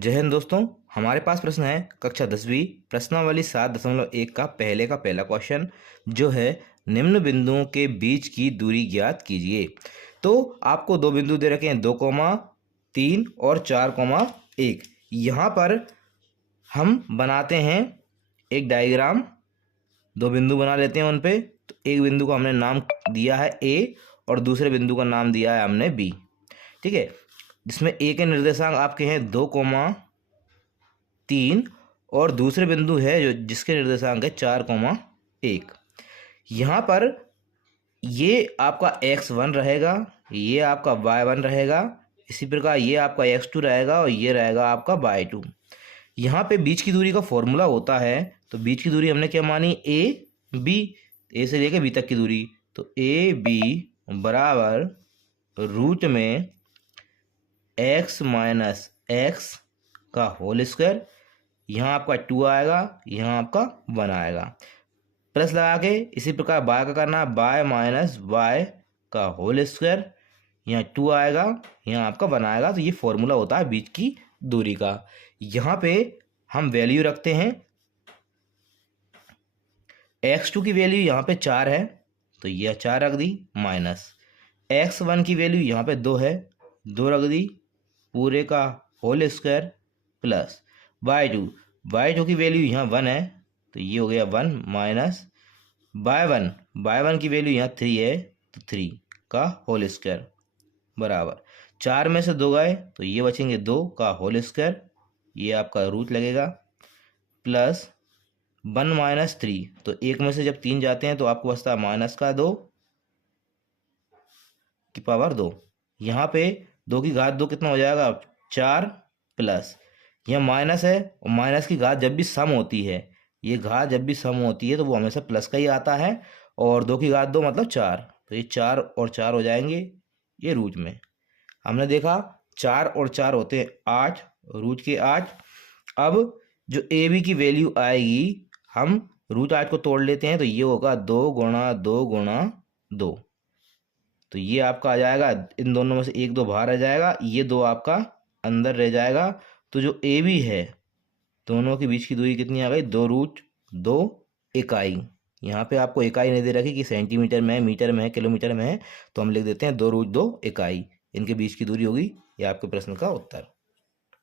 जय हिंद दोस्तों। हमारे पास प्रश्न है कक्षा 10वीं प्रश्नावली 7.1 का पहला क्वेश्चन जो है निम्न बिंदुओं के बीच की दूरी ज्ञात कीजिए। तो आपको दो बिंदु दे रखे हैं 2,3 और 4,1। यहाँ पर हम बनाते हैं एक डायग्राम, दो बिंदु बना लेते हैं उन पे। तो एक बिंदु को हमने नाम दिया है ए और दूसरे बिंदु का नाम दिया है हमने बी। ठीक है, जिसमें ए के निर्देशांक आपके हैं 2,3 और दूसरे बिंदु है जो जिसके निर्देशांक है 4,1। यहाँ पर ये आपका x1 रहेगा, ये आपका y1 रहेगा, इसी प्रकार ये आपका x2 रहेगा और ये रहेगा आपका y2। यहाँ पे बीच की दूरी का फॉर्मूला होता है, तो बीच की दूरी हमने क्या मानी ए बी, ए से लेके बी तक की दूरी। तो ए बी बराबर रूट में x माइनस एक्स का होल स्क्वायर, यहाँ आपका 2 आएगा, यहाँ आपका 1 आएगा, प्लस लगा के इसी प्रकार y का करना है y माइनस वाई का होल स्क्वायर, यहाँ 2 आएगा, यहाँ आपका 1 आएगा। तो ये फॉर्मूला होता है बीच की दूरी का। यहाँ पे हम वैल्यू रखते हैं, x2 की वैल्यू यहाँ पे 4 है तो यह 4 रख दी, माइनस x1 की वैल्यू यहाँ पे 2 है, 2 रख दी पूरे का होल स्क्वायर, प्लस y2 की वैल्यू यहाँ 1 है तो ये हो गया 1 माइनस y1 की वैल्यू यहाँ 3 है तो 3 का होल स्क्वायर बराबर 4 में से 2 गए तो ये बचेंगे 2 का होल स्क्वायर, ये आपका रूट लगेगा, प्लस 1 माइनस 3। तो 1 में से जब 3 जाते हैं तो आपको बचता है माइनस का 2 की पावर 2। यहाँ पे 2 की घात 2 कितना हो जाएगा 4, प्लस यह माइनस है और माइनस की घात जब भी सम होती है, ये घात जब भी सम होती है तो वो हमेशा प्लस का ही आता है, और 2 की घात 2 मतलब 4, तो ये 4 और 4 हो जाएंगे ये रूट में। हमने देखा 4 और 4 होते हैं 8, रूट के 8। अब जो ए बी की वैल्यू आएगी हम रूट 8 को तोड़ लेते हैं तो ये होगा 2 गुणा 2 गुणा 2, तो ये आपका आ जाएगा, इन दोनों में से 1 2 बाहर रह जाएगा, ये 2 आपका अंदर रह जाएगा। तो जो ए बी है दोनों के बीच की दूरी कितनी आ गई 2√2 इकाई। यहाँ पे आपको इकाई नहीं दे रखी कि सेंटीमीटर में है, मीटर में है, किलोमीटर में है, तो हम लिख देते हैं 2√2 इकाई। इनके बीच की दूरी होगी, ये आपके प्रश्न का उत्तर।